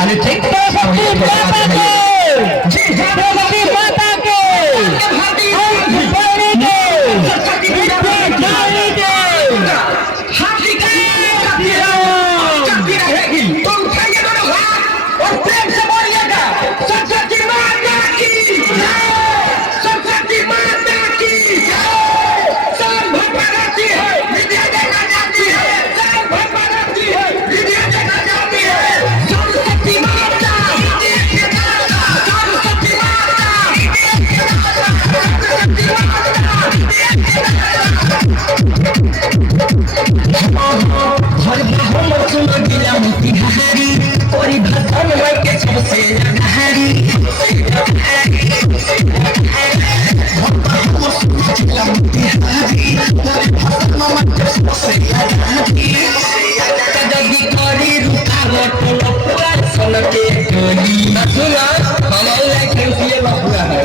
खाली ठीक तो शक्ति माता के जी शक्ति माता के हम बड़ी के विद्याधारी के हाथी का शक्ति रहेगी तुम उठाइए दोनों हाथ और प्रेम से बोलिएगा सरस्वती माता की जय सरस्वती माता की जय साल भर बनाती है विद्या देखा जाती है साल भर बनाती है विद्या देखा जाती है सरस्वती माता सरस्वती माता हर बाहों सुनो दिला मोतिहारी और भाषा में के सबसे हरी दिला मोतिहारी और भाषा में के सबसे हरी कदगी करी रुकावट लपुआ सन के कोई सुना हमारे लाइक ये लपुआ है